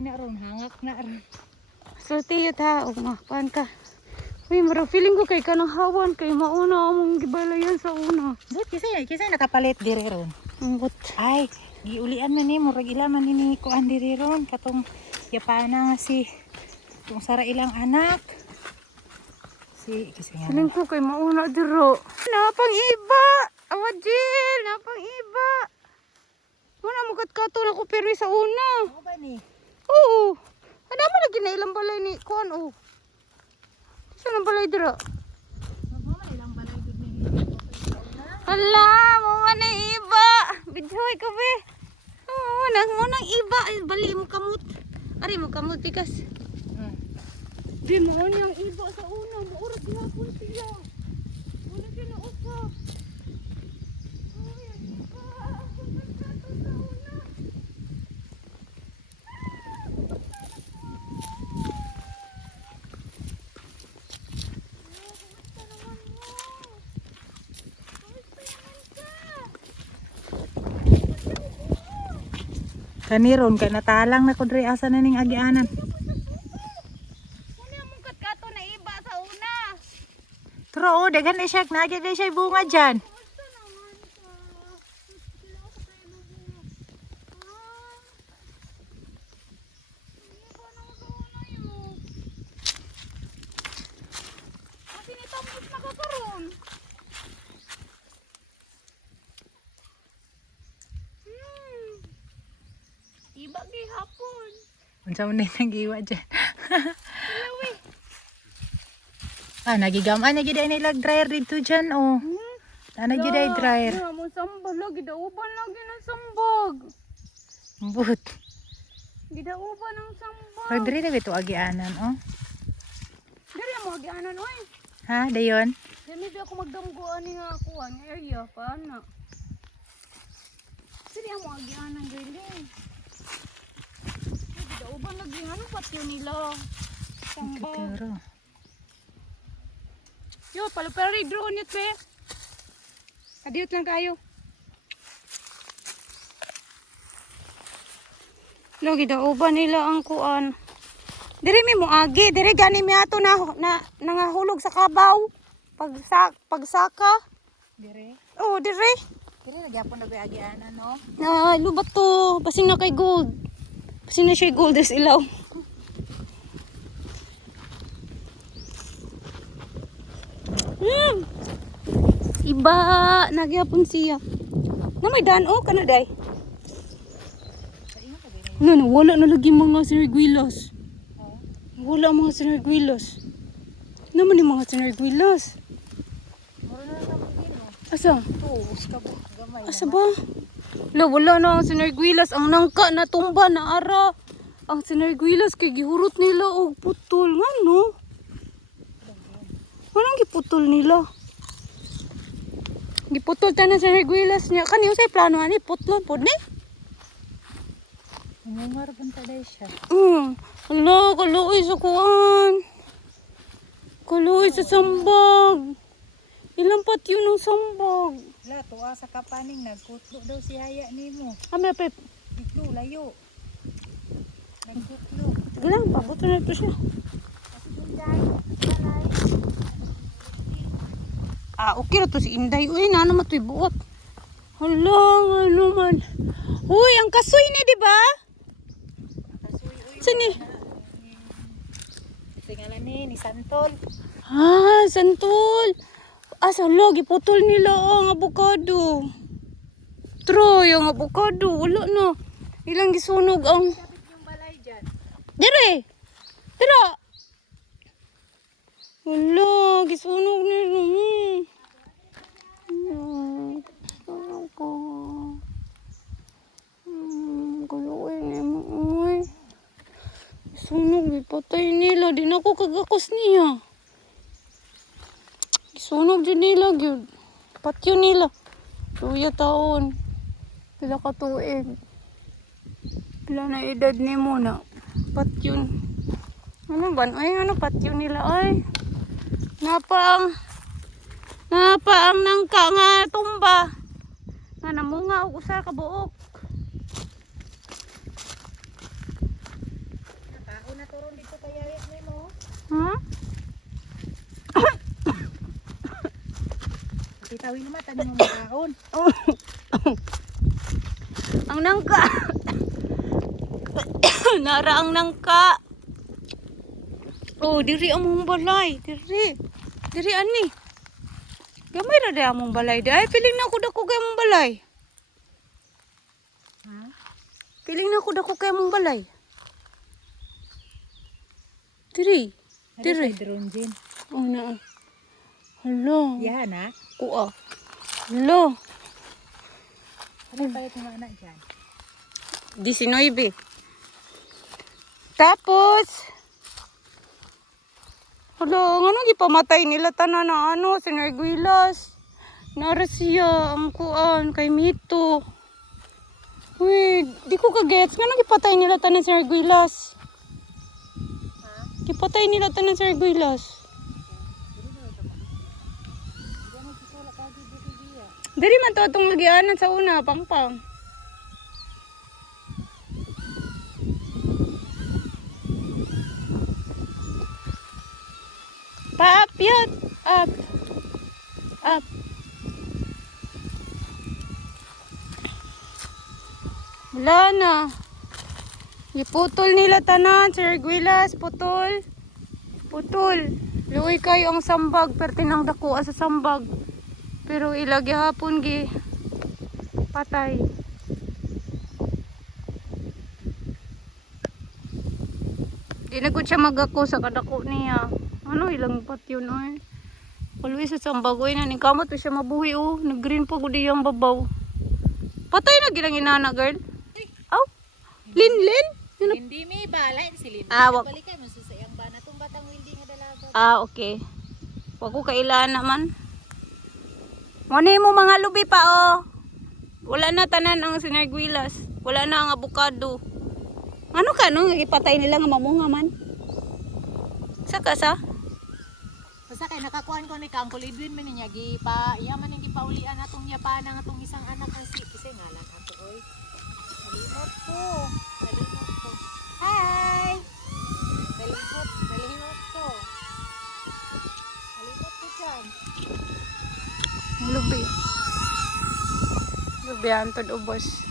Day na ron, hangak na ron. Sulti yun ha, umapan ka. Uy, marang feeling ko kay kanang hawan, kay mauna among gibalayan sa una. But kisay nakapalit diri ron. Ambot. Ay, giulian man ni murag ila man ni kuan diri ron katong yapana nga si kung sara ilang anak. Si kisay nga. Feeling ko kay mauna diro. Napang iba! Awadjil! Napang iba! Muna mukat kato na ko pero sa una. Ano ba ni? Oo. Ano mo lagi na ilang balay ni kuan oh. Saan ang balay dira? Mama ilang balay gud ni. Hala, mo man iba. Bidyoy ka be. Oo, mo nang iba ay bali mo kamot. Ari mo kamot bikas. Di mo nang iba sa una, oras gihapon siya. Wala siya na usa. Ay, ang iba. Sa una. Kaniron kay natalang na kudri asa na ning agianan. Muna mong katkato na iba sa una. Tro, dagan na siya, nagyan na siya bunga dyan. Basta naman ka. Sila ako sa kayo ng bunga. Iba na sa una yun. Kasi nitapos na ka karon. Iba gihapon. Unsa man na nagiwa dyan. Nagigaman na gid ay nilag dryer dito dyan oh. Ana gid ay dryer. Ya, mo sambag lagi dauban lagi ng sambag. But, Gidauban ng sambag. pag diri na bito agianan oh. Diri mo agianan oy. Ha, dayon. Dili ba ako magdamgoan ni nga ako ang area pa na. Diri mo agianan dili. Gidauban lagi ano patyo nila. Sambag. Kitero. Yo, palupari drone yun, be. Adiyot lang kayo. Lagi daw ba nila ang kuan. Diri mi mo agi, diri gani mi ato na nangahulog sa kabaw. Pagsaka. Dire. Oh, diri. Diri nagyapon na ba agianan no? Na lubat to, basin na kay gold. Basin na siya gold is ilaw. Iba nagyapon siya. Na may daan oh kana day. No, wala na lagi mga sinarguilas. Wala mga sinarguilas. Naman yung mga sinarguilas. Muro na lang mo Asa? tuos ka ba? Gamay. Asa ba? Wala na ang sinarguilas. Ang nangka na tumba na ara. Ang sinarguilas kay gihurot nila og putol. Ngano? Anong giputol nila? Giputol tanan sa sinarguilas niya. Kaniyo say plano ani putlon pod ni? Umumar banta day siya. Hala, kaluoy sa kuan. Kaluoy sa sambag. Ilang patyo ng sambag. La, tuwa sa kapaning nagkutlo daw si Haya nimo. Amra pe. Dito layo. Nagkutlo. Galang pabuto na to siya. Okay na to si Inday. Uy, nana matoy buot. Hala, ano man. Uy, ang kasoy ni, di ba? Sini? Tingalan ni Santol. Santol. Asa lagi putol nila ang avocado. Troy, ang avocado. Wala na. Ilang gisunog ang... Kapit yung balay dyan. Dire! Tira! Wala, gisunog nila. Ako. Kaluoy na mo. Uy. Gisunog, ipatay nila. Di na ako kagakos niya. Gisunog din nila, gyud. Patyo nila. 2 taon. Pila ka tuig. Pila na edad ni mo na. Patyon. Ano ba? Ay, ano patyo nila ay? Napa ang nangka nga tumba. Nga namunga og usa ka buok. naturon dito kaya yan mo. Ha? Titawin naman tanong mo magkaon. Ang nangka. Nara ang nangka. Oh, diri among balay. Diri ani. Gamay ra di among balay. Ay, piling na ko dako kay among balay. Ha? Piling na ko dako kay among balay. Diri. Drone din. Oh na. Hello. Yan ha. Kuha. Hello. Ano pa yung mga anak dyan? 19. Tapos, ano gipamatay nila tanan na si Narguilas. Nara siya ang kuan kay Mito. Uy, di ko kagets. Ngano gipatay nila tanan si Narguilas? Gipatay nila tanan si Narguilas. Dari man to itong lagianan sa una, pangpang. Paakyat! Up! Up! Wala na. Iputol nila tanan, Sir Guilas, putol. Putol. Luoy kayo ang sambag, pero tinang dakuha sa sambag. Pero ilagi hapon gi patay. Di na gud siya magako sa kadako niya. Ano ilang pat yun oy. Always sa sambagoy na ni kamot siya mabuhi oh. Nag-green pa gud iyang babaw. Patay na gilang inana girl. Aw. Linlin? Hindi may balay si Lin. Balik mo sa iyang bana tong batang wildi nga dalaga. Okay. Wa ko kailan naman. Mani mo mga lubi pa oh. Wala na tanan ang sinarguilas. Wala na ang avocado. Ano ka no? Ipatay nila nga mamunga man. Saka sa? Basta kay nakakuan ko ni Kangkol Edwin man niya gipa yaman ning gipaulian atong yapana atong isang anak ang si kasi ngalan ato oy. Salimot ko. Hi. Salimot ko. Salimot ko dyan. Lubi. Lubi antod ubos.